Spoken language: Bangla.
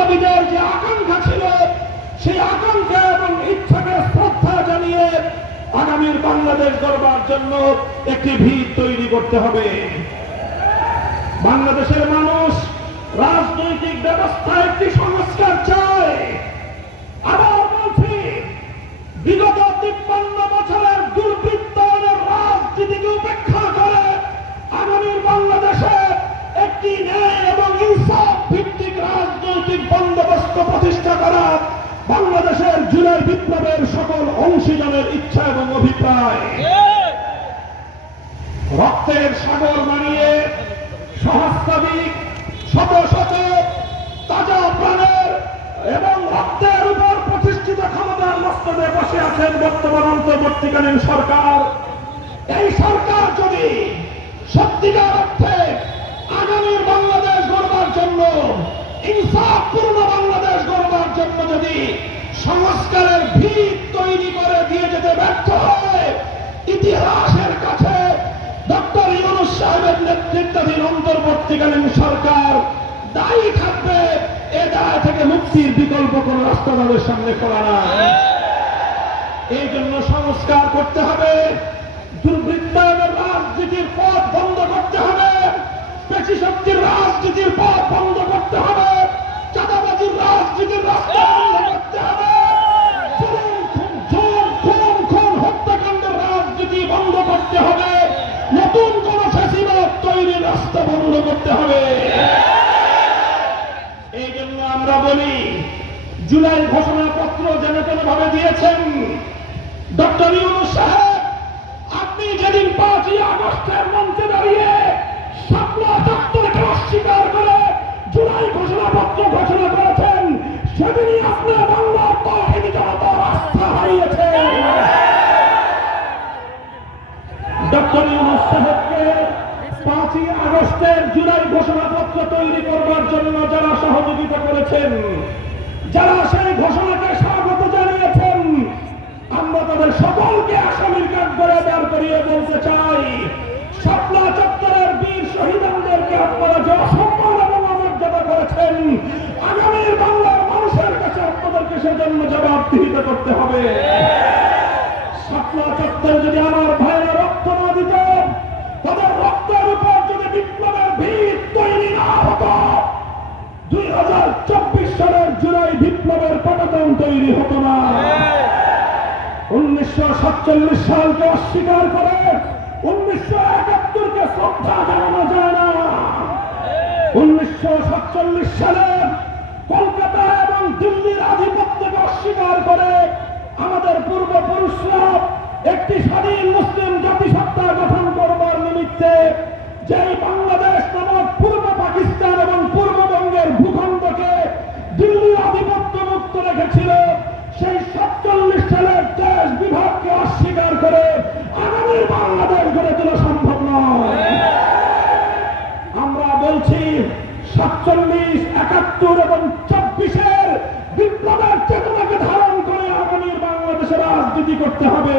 বিপ্লবীদের যে আকাঙ্ক্ষা ছিল সেই আকাঙ্ক্ষা এবং ইচ্ছাকে শ্রদ্ধা জানিয়ে আগামীর বাংলাদেশ গড়বার জন্য একটি ভিত তৈরি করতে হবে। বাংলাদেশের মানুষ রাজনৈতিক ব্যবস্থায় একটি সংস্কার চায়। আবার বলছি, বিগত 53 বছরের দুর্বৃত্তায়নের রাজনীতিকে উপেক্ষা করে আগামীর বাংলাদেশে একটি ন্যায় এবং ইনসাফ ভিত্তিক রাজনৈতিক বন্দোবস্ত প্রতিষ্ঠা করা বাংলাদেশের জুলাই বিপ্লবের সকল অংশীজনের ইচ্ছা এবং অভিপ্রায়। রক্তের সাগর বানিয়ে সহস্রাধিক শত শত তাজা প্রাণের এবং রক্তের উপর প্রতিষ্ঠিত ক্ষমতার মস্তদে বসে আছেন বর্তমান অন্তর্বর্তীকালীন সরকার। এই সরকার যদি সত্যিকার অর্থে আগামীর বাংলাদেশ গড়বার জন্য, ইনসাফপূর্ণ বাংলাদেশ গড়বার জন্য যদি সংস্কারের ভিত তৈরি করে দিয়ে যেতে ব্যর্থ হয়, ইতিহাসের কাছে ডক্টর ইউনূস সাহেবের নেতৃত্বাধীন অন্তর্বর্তীকালীন সরকার দায়ী থাকবে। এ দায় থেকে মুক্তির বিকল্প কোন রাস্তা তাদের সামনে খোলা নাই। এই জন্য সংস্কার করতে হবে, দুর্বৃত্তায়নের রাজনীতির পথ বন্ধ করতে হবে, পেশি শক্তির রাজনীতির পথ বন্ধ করতে হবে, চাঁদাবাজির রাজনীতির রাস্তা বন্ধ করতে হবে, খুন হত্যাকাণ্ডের রাজনীতি বন্ধ করতে হবে, নতুন কোন ফ্যাসিবাদ তৈরির রাস্তা বন্ধ করতে হবে। এই জন্য আমরা বলি, জুলাই ঘোষণাপত্র যেন কোনভাবে দিয়েছেন ডক্টর ইউনূস সাহেব। আপনি যেদিন 5ই আগস্টের মঞ্চে দাঁড়িয়ে শাপলা চত্বরকে অস্বীকার করে জুলাই ঘোষণাপত্র ঘোষণা করেছেন, সেদিনই আপনি বাংলার তৌহিদি জনতার আস্থা হারিয়েছেন। ডক্টর ইউনূস সাহেবকে 5ই আগস্টের জুলাই ঘোষণাপত্র তৈরি করবার জন্য যারা সহযোগিতা করেছেন, যারা সেই ঘোষণাকে স্বাগত জানিয়েছেন, আমরা তাদের সকলকে আসামির কাঠগড়ে দাঁড় করিয়ে বলতে চাই, শাপলা চত্বরের বীর শহীদদেরকে আপনারা যে অসম্মান এবং অমর্যাদা করেছেন, আগামীর বাংলার মানুষের কাছে আপনাদেরকে সেজন্য জবাবদিহিতা করতে হবে। শাপলা চত্বরে যদি আমার ভাইয়েরা রক্ত না দিত, তাদের রক্তের উপর যদি বিপ্লবের ভিত তৈরি না হতো, 2024 সালের জুলাই বিপ্লবের পতাকা তৈরি হতো না। 1947 সালকে অস্বীকার করে 1971কে শ্রদ্ধা জানানো যায় না। 1947 সালে কলকাতা এবং দিল্লির আধিপত্যকে অস্বীকার করে আমাদের পূর্বপুরুষরা একটি স্বাধীন মুসলিম জাতিসত্তা গঠন করবার নিমিত্তে যেই বাংলাদেশ নামক পূর্ব পাকিস্তান এবং পূর্ববঙ্গের ভূখণ্ডকে দিল্লির আধিপত্য মুক্ত রেখেছিল, সেই 47 সালের দেশ বিভাগকে অস্বীকার করে আগামীর বাংলাদেশ গড়ে তোলা সম্ভব নয়। আমরা বলছি 47, 71 এবং 24-এর বিপ্লবের চেতনাকে ধারণ করে আগামীর বাংলাদেশের রাজনীতি করতে হবে।